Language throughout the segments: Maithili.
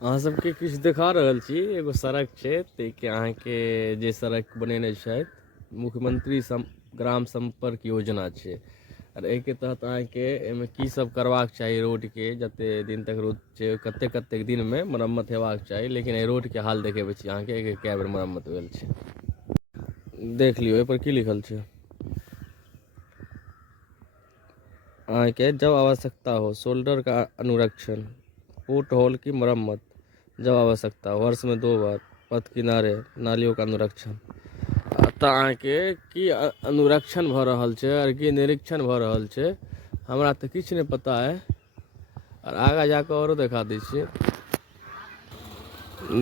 अहाँ सबके किछु देखा रहल छी, एगो सड़क छै ताहिके अहाँके जे सड़क बनेने छथि मुख्यमंत्री ग्राम संपर्क योजना छै। और एहिके तहत अहाँके एहिमे की सब करबाक चाही रोडके, जते दिन तक रोड छै कतेक कतेक दिनमे मरम्मत हेबाक चाही, लेकिन एहि रोडके हाल देखेबै छी अहाँके कए बेर मरम्मत भेल छै। देख लियौ एहिपर की लिखल छै। अहाँके जब आवश्यकता हो शोल्डर का अनुरक्षण, फुट होल की मरम्मत जब आवश्यकता हो, वर्ष में 2 बार, पथ किनारे नालियों का अनुरक्षण। तऽ अहाँके की अनुरक्षण भऽ रहल छै और की निरीक्षण भऽ रहल छै हमरा तऽ किछु नहि पता है। और आगा जाकऽ औरो देखा दै छियै,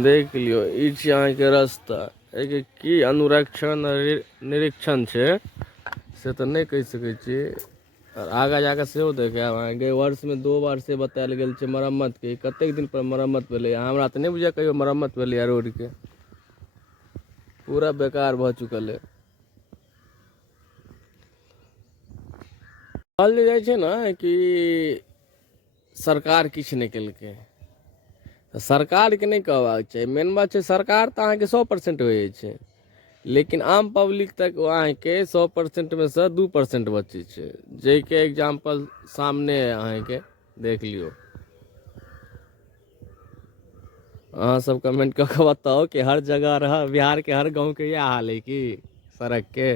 देख लियो ई छै अहाँके रास्ता। एहिके की अनुरक्षण निरीक्षण छै से तऽ नहि कहि सकै छी। और आगा जाकऽ सेहो देखायब अहाँके, वर्ष में 2 बार से बतायल गेल छै मरम्मत के। कतेक दिन पर मरम्मत भेलै हमरा तऽ नहि बुझाय कहियो मरम्मत भेलै रोड के, पूरा बेकार भऽ चुकल है। कहल जाइ छै ने कि सरकार किछु नहि केलकै, सरकारके नहि कहबाक चाही। मेन बात छै सरकार तऽ अहाँके 100% होइ छै, लेकिन आम पब्लिक तक अहाँके 100% में से 2% बचै छै, जाहिके एग्जाम्पल सामने है अहाँके देख लियौ। अहाँ सब कमेंट कऽ के बताओ कि हर जगह बिहार के हर गांव के यह हाल है कि सड़क के।